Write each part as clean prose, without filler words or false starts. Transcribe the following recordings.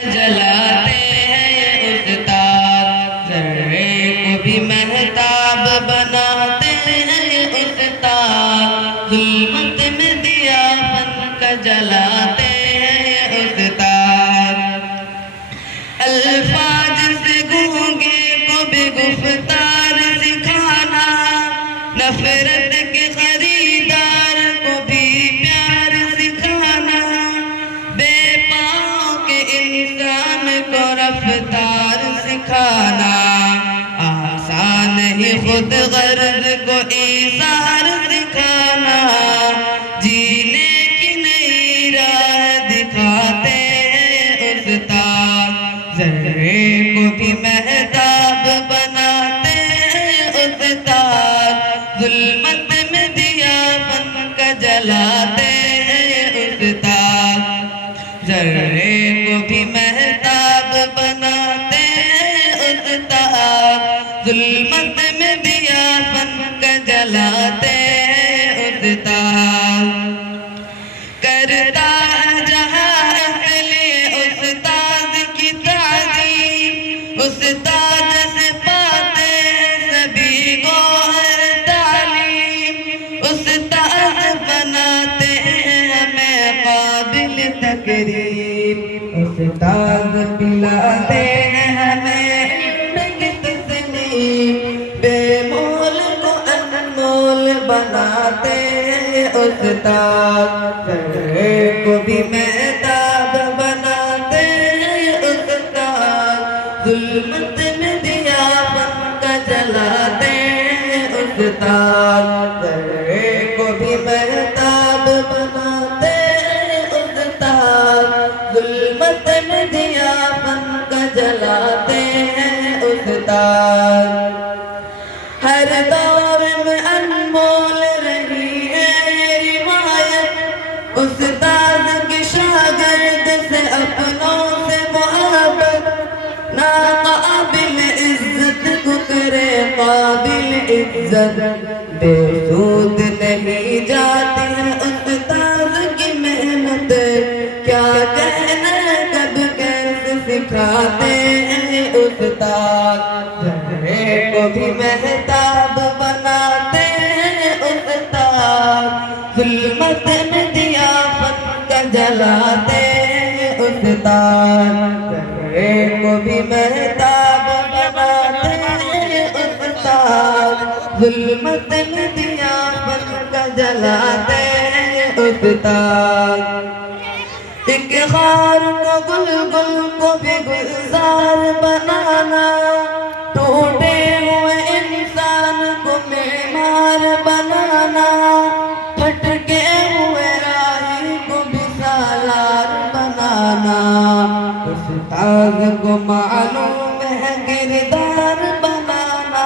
جلاتے ہیں یہ استاد، ذرے کو بھی مہتاب بناتے ہیں یہ استاد، ظلمت میں دیا بن کا جلاتے ہیں یہ استاد، الفاظ سے گونگے کو بھی گفتار سکھانا، نفرت کے خریدار کو بھی پیار سکھانا، بے پاؤں کے انسان کو رفتار سکھانا، آسان نہیں خود غرض کو ایثار سکھانا، جینے کی نئی راہ دکھاتے ہیں استاد، ذرے کو بھی مہتاب بناتے ہیں استاد، ظلمت میں دیا بن کا جلاتے ہیں استاد، ذرے کو بھی مہتاب بناتے ہیں استاد، ظلمت میں دیا بن کا جلاتے ہیں استاد، کرتا ہے جہاں اس لیے استاد کی تعظیم، استاد سے پاتے ہیں سبھی کو ہر تعلیم، استاد بناتے ہیں ہمیں قابل تقریم، استاد پلاتے ہیں ہمیں علم کی تسلیم، بے مول کو انمول بناتے ہیں استاد، ذرے کو بھی مہتاب بناتے ہیں استاد، ظلمت میں دیا بن کا جلاتے ہیں استاد، ذرے کو بھی مہتاب بناتے ہیں استاد، ظلمت میں دیا بن کا جلاتے ہیں استاد، ہر دور میں انمول رہی ہے روایت، استاد کی شاگرد سے اپنوں سے محبت، ناقابل عزت کو کرے قابل عزت، بے سود نہیں جاتی ہے استاد کی محنت، کیا کہنا کب کیسے سکھاتے ہیں استاد، ذرے کو بھی مہتاب بناتے ہیں استاد، ظلمت میں دیا بن کا جلاتے ہیں استاد، ذرے کو بھی مہتاب بناتے ہیں استاد، ظلمت میں دیا بن کا جلاتے ہیں استاد، ایک خار کو گل گل کو بھی گلزار بنانا، ٹوٹے ہوئے انسان کو معمار بنانا، پھٹکے ہوئے راہی کو بھی سالار بنانا، استاد کو معلوم ہے کردار بنانا،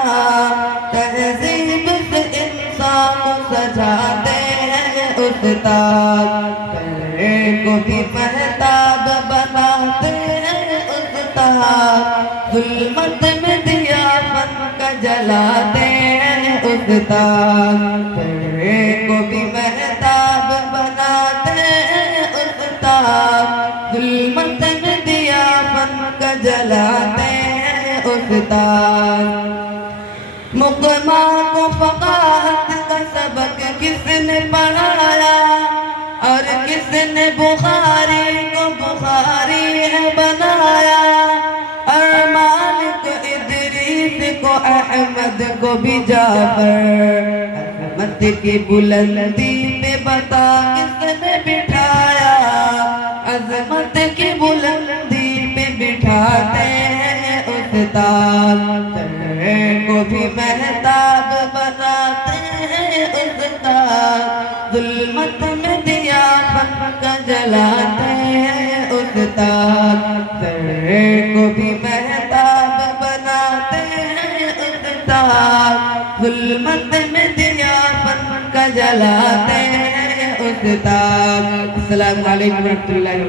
تہذیب سے انسان کو سجاتے ہیں استاد، ذرے کو بھی مہتاب بناتے ہیں استاد، ظلمت میں دیا بن کا جلاتے ہیں استاد، ذرے کو بھی مہتاب بناتے ہیں استاد، ظلمت میں دیا بن کا جلاتے ہیں استاد، مقما کو فقاہت کا سبق کس نے پڑھایا، اور کس نے بخاری کو بخاری ہے بنایا، اور مالک کو ادریس کو احمد کو بھی جعفر، عظمت کی بلندی پہ بتا کس نے بٹھایا، عظمت کی بلندی پہ بٹھاتے ہیں استاد، ذرے کو بھی مہتاب بناتے ہیں استاد، ظلمت میں دیا بن کا جلاتے ہیں استاد، ذرے کو بھی مہتاب بناتے ہیں استاد، ظلمت میں دیا بن کا جلاتے ہیں استاد۔ السلام علیکم ورحمۃ اللہ۔